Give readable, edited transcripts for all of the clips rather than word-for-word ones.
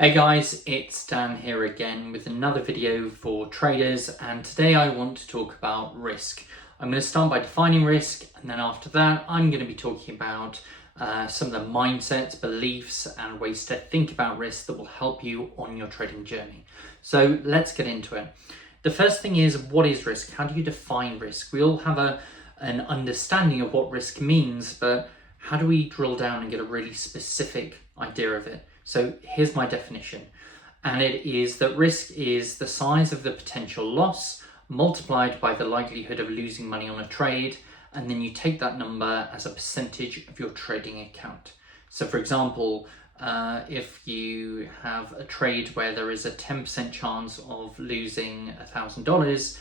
Hey guys, it's Dan here again with another video for traders, and today I want to talk about risk. I'm going to start by defining risk, and then after that I'm going to be talking about some of the mindsets, beliefs and ways to think about risk that will help you on your trading journey. So let's get into it. The first thing is, what is risk? How do you define risk? We all have an understanding of what risk means, but how do we drill down and get a really specific idea of it? So here's my definition, and it is that risk is the size of the potential loss multiplied by the likelihood of losing money on a trade, and then you take that number as a percentage of your trading account. So for example, if you have a trade where there is a 10% chance of losing $1,000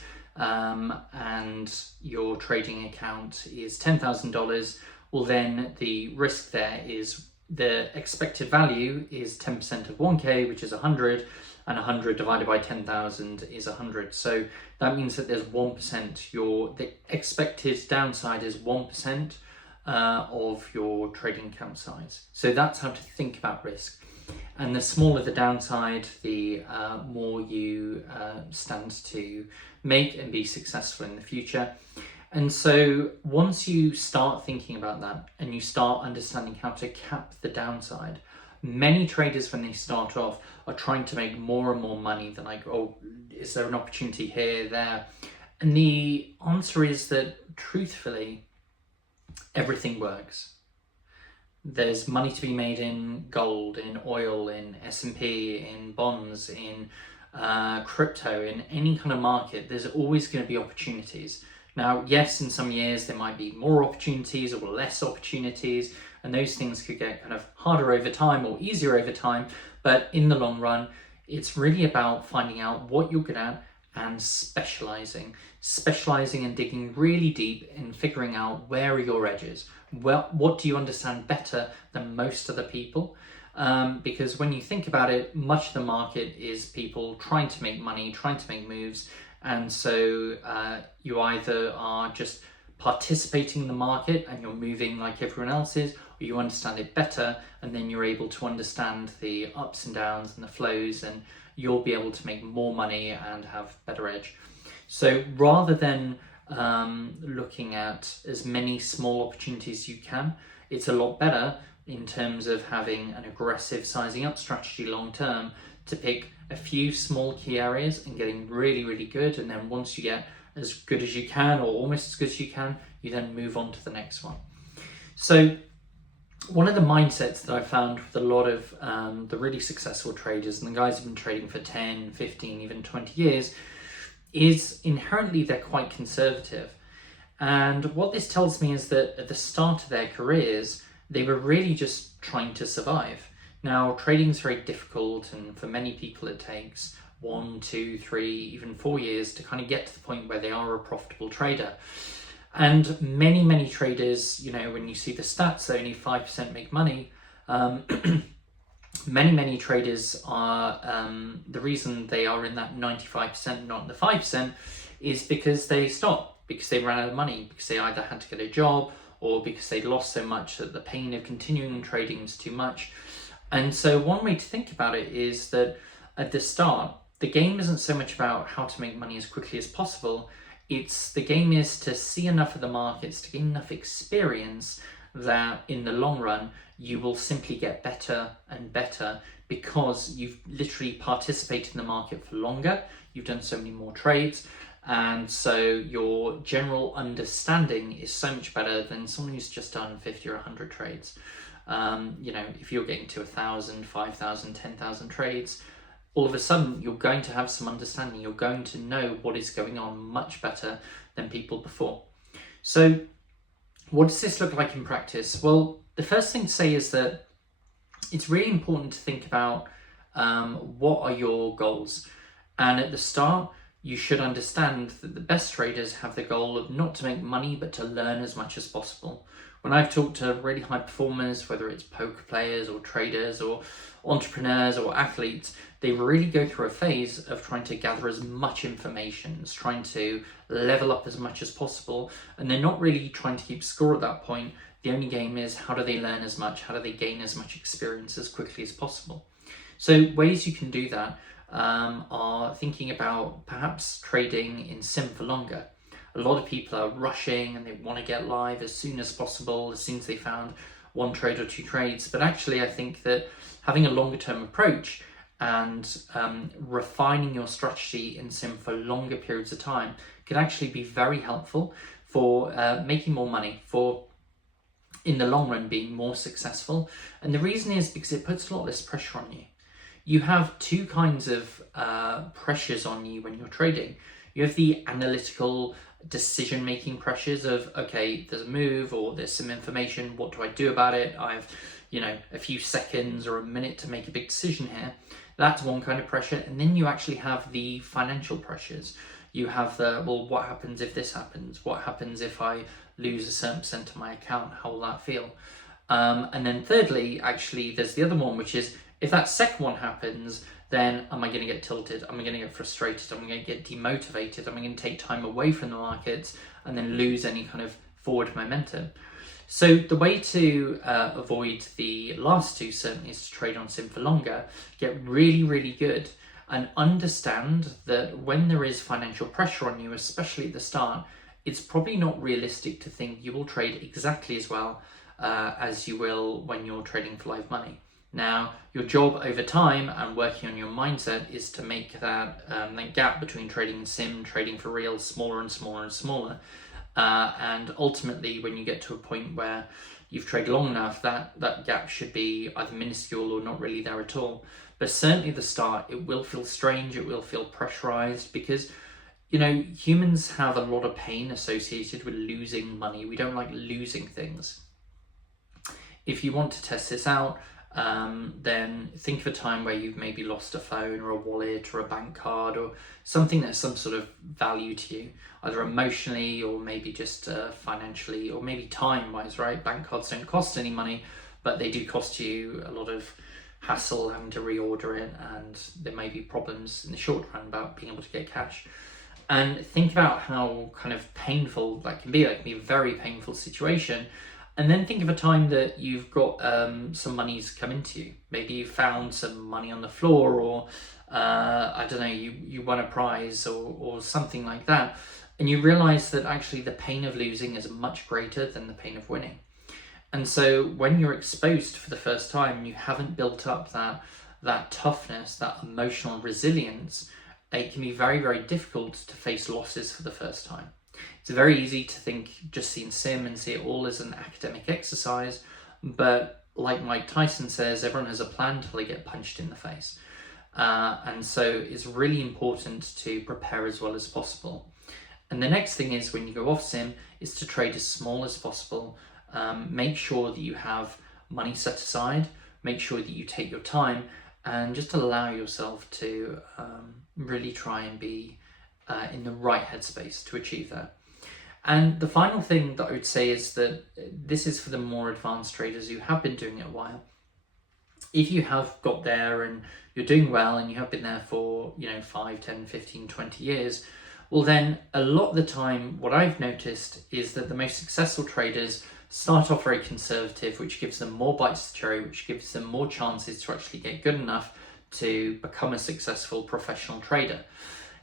and your trading account is $10,000, well then the risk there is the expected value is 10% of 1k, which is 100, and 100 divided by 10,000 is 100. So that means that there's 1%. The expected downside is 1% of your trading account size. So that's how to think about risk. And the smaller the downside, the more you stand to make and be successful in the future. And so once you start thinking about that and you start understanding how to cap the downside, many traders when they start off are trying to make more and more money than like, oh, is there an opportunity here, there? And the answer is that truthfully, everything works. There's money to be made in gold, in oil, in S&P, in bonds, in crypto, in any kind of market. There's always going to be opportunities. Now, yes, in some years there might be more opportunities or less opportunities, and those things could get kind of harder over time or easier over time. But in the long run, it's really about finding out what you're good at and specializing and digging really deep in figuring out where are your edges. Well, what do you understand better than most other people? Because when you think about it, much of the market is people trying to make money, trying to make moves. And so you either are just participating in the market and you're moving like everyone else is, or you understand it better and then you're able to understand the ups and downs and the flows, and you'll be able to make more money and have better edge. So rather than looking at as many small opportunities as you can, it's a lot better in terms of having an aggressive sizing up strategy long term to pick a few small key areas and getting really, really good. And then once you get as good as you can, or almost as good as you can, you then move on to the next one. So one of the mindsets that I found with a lot of the really successful traders and the guys who've been trading for 10, 15, even 20 years is inherently they're quite conservative. And what this tells me is that at the start of their careers, they were really just trying to survive. Now, trading is very difficult, and for many people it takes 1, 2, 3, even 4 years to kind of get to the point where they are a profitable trader. And many traders, you know, when you see the stats, only 5% make money. Many traders are, the reason they are in that 95%, not the 5%, is because they stopped, because they ran out of money, because they either had to get a job or because they lost so much that the pain of continuing trading is too much. And so one way to think about it is that at the start, the game isn't so much about how to make money as quickly as possible. The game is to see enough of the markets, to gain enough experience that in the long run, you will simply get better and better because you've literally participated in the market for longer. You've done so many more trades. And so your general understanding is so much better than someone who's just done 50 or 100 trades. You know, if you're getting to 1,000, 5,000, 10,000 trades, all of a sudden you're going to have some understanding. You're going to know what is going on much better than people before. So what does this look like in practice? Well, the first thing to say is that it's really important to think about what are your goals. And at the start, you should understand that the best traders have the goal of not to make money, but to learn as much as possible. When I've talked to really high performers, whether it's poker players or traders or entrepreneurs or athletes, they really go through a phase of trying to gather as much information, trying to level up as much as possible, and they're not really trying to keep score at that point. The only game is how do they learn as much, how do they gain as much experience as quickly as possible. So ways you can do that are thinking about perhaps trading in sim for longer. A lot of people are rushing and they want to get live as soon as possible, as soon as they found one trade or two trades. But actually, I think that having a longer term approach and refining your strategy in sim for longer periods of time can actually be very helpful for making more money, for in the long run being more successful. And the reason is because it puts a lot less pressure on you. You have two kinds of pressures on you when you're trading. You have the analytical decision-making pressures of, okay, there's a move or there's some information, what do I do about it? I have, a few seconds or a minute to make a big decision here. That's one kind of pressure. And then you actually have the financial pressures. You have the, well, what happens if this happens? What happens if I lose a certain percent of my account? How will that feel? And then thirdly, actually, there's the other one, which is, if that second one happens, then am I going to get tilted? Am I going to get frustrated? Am I going to get demotivated? Am I going to take time away from the markets and then lose any kind of forward momentum? So the way to avoid the last two certainly is to trade on sim for longer, get really, really good, and understand that when there is financial pressure on you, especially at the start, it's probably not realistic to think you will trade exactly as well as you will when you're trading for live money. Now, your job over time and working on your mindset is to make that gap between trading in sim, trading for real, smaller and smaller and smaller. And ultimately, when you get to a point where you've traded long enough, that gap should be either minuscule or not really there at all. But certainly at the start, it will feel strange, it will feel pressurized, because humans have a lot of pain associated with losing money. We don't like losing things. If you want to test this out, then think of a time where you've maybe lost a phone or a wallet or a bank card or something that's some sort of value to you, either emotionally or maybe just financially or maybe time-wise, right? Bank cards don't cost any money, but they do cost you a lot of hassle having to reorder it, and there may be problems in the short run about being able to get cash. And think about how kind of painful that can be. That can be a very painful situation. And then think of a time that you've got some money's come into you. Maybe you found some money on the floor, or I don't know, you won a prize or something like that. And you realize that actually the pain of losing is much greater than the pain of winning. And so when you're exposed for the first time, you haven't built up that toughness, that emotional resilience, it can be very, very difficult to face losses for the first time. It's very easy to think, just see in sim and see it all as an academic exercise, but like Mike Tyson says, everyone has a plan until they get punched in the face. And so it's really important to prepare as well as possible. And the next thing is, when you go off sim, is to trade as small as possible. Make sure that you have money set aside, make sure that you take your time, and just allow yourself to really try and be in the right headspace to achieve that. And the final thing that I would say is that this is for the more advanced traders who have been doing it a while. If you have got there and you're doing well and you have been there for 5, 10, 15, 20 years, well then a lot of the time what I've noticed is that the most successful traders start off very conservative, which gives them more bites to the cherry, which gives them more chances to actually get good enough to become a successful professional trader.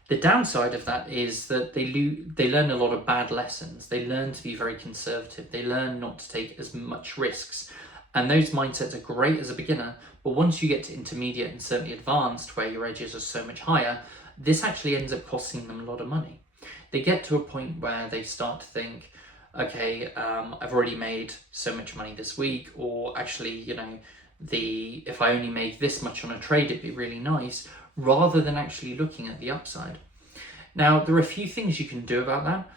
The downside of that is that they learn a lot of bad lessons. They learn to be very conservative. They learn not to take as much risks. And those mindsets are great as a beginner, but once you get to intermediate and certainly advanced, where your edges are so much higher, this actually ends up costing them a lot of money. They get to a point where they start to think, okay, I've already made so much money this week, or actually, if I only made this much on a trade, it'd be really nice, rather than actually looking at the upside. Now, there are a few things you can do about that.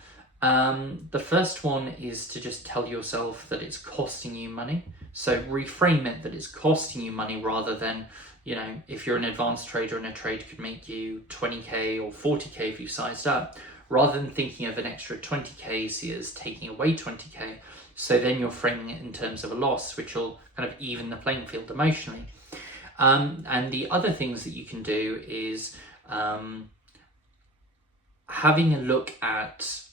The first one is to just tell yourself that it's costing you money. So reframe it that it's costing you money, rather than, if you're an advanced trader and a trade could make you 20k or 40k if you sized up, rather than thinking of an extra 20k see as taking away 20k. So then you're framing it in terms of a loss, which will kind of even the playing field emotionally. And the other things that you can do is having a look at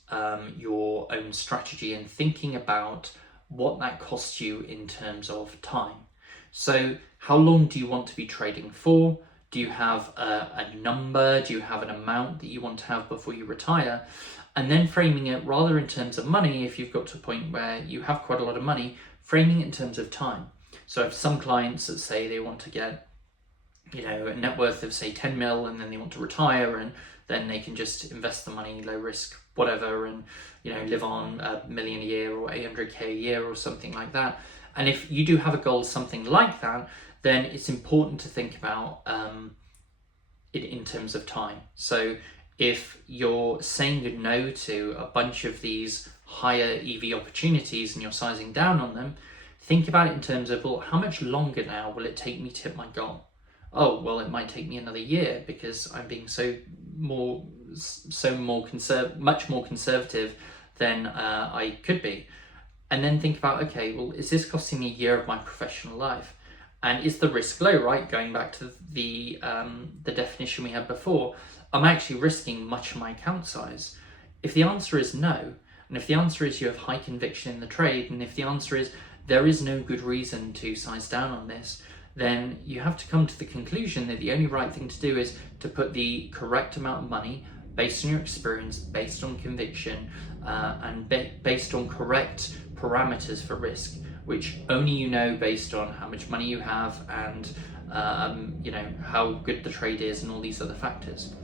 your own strategy and thinking about what that costs you in terms of time. So how long do you want to be trading for? Do you have a number? Do you have an amount that you want to have before you retire? And then framing it rather in terms of money, if you've got to a point where you have quite a lot of money, framing it in terms of time. So I have some clients that say they want to get, a net worth of say 10 mil, and then they want to retire, and then they can just invest the money, low risk, whatever, and live on $1 million a year or 800k a year or something like that. And if you do have a goal something like that, then it's important to think about it in terms of time. So if you're saying no to a bunch of these higher EV opportunities and you're sizing down on them, think about it in terms of, well, how much longer now will it take me to hit my goal? Oh, well, it might take me another year because I'm being much more conservative than I could be. And then think about, okay, well, is this costing me a year of my professional life? And is the risk low, right? Going back to the definition we had before, I'm actually risking much of my account size. If the answer is no, and if the answer is you have high conviction in the trade, and if the answer is there is no good reason to size down on this, then you have to come to the conclusion that the only right thing to do is to put the correct amount of money based on your experience, based on conviction, and based on correct parameters for risk, which only you know based on how much money you have and how good the trade is and all these other factors.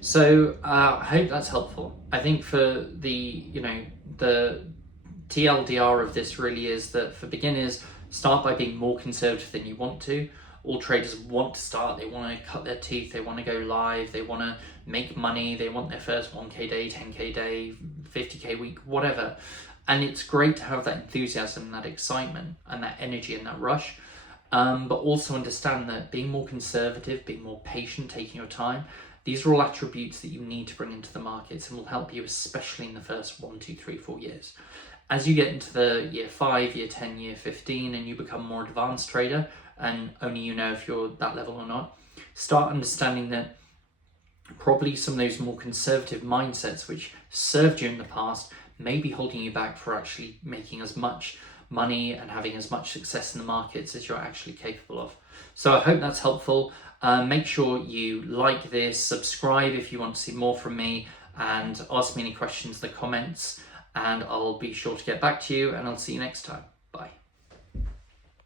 So I hope that's helpful. I think for the TLDR of this really is that for beginners, start by being more conservative than you want to. All traders want to start, they want to cut their teeth, they want to go live, they want to make money, they want their first 1k day, 10k day, 50k week, whatever. And it's great to have that enthusiasm, that excitement, and that energy and that rush. But also understand that being more conservative, being more patient, taking your time, these are all attributes that you need to bring into the markets and will help you, especially in the first 1, 2, 3, 4 years. As you get into the year 5, year 10, year 15, and you become more advanced trader, and only you know if you're that level or not, start understanding that probably some of those more conservative mindsets which served you in the past may be holding you back for actually making as much money and having as much success in the markets as you're actually capable of. So I hope that's helpful. Make sure you like this, subscribe if you want to see more from me, and ask me any questions in the comments, and I'll be sure to get back to you, and I'll see you next time. Bye.